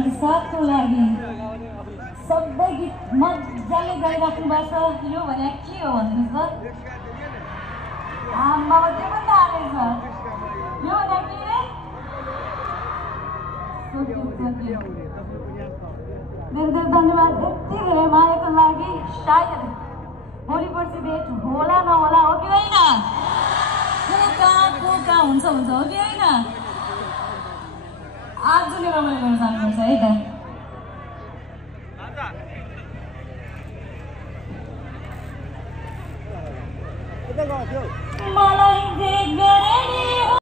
अनि साथको लागि सबै गीत मजाले गाइराख्नु भएको छ। यो भने के हो भन्नुहोस् त? आम्मा त्यो पनि त हालेछ। यो भने के रे? धेरै धेरै धन्यवाद यति धेरै मायाको लागि। सायद भोलि पर्सि भेट होला नहोला, हो कि होइन? कहाँ हुन्छ हो कि होइन? आज नै रमाइलो गर्न सक्नुहुन्छ है त। मलाई जे गरे नि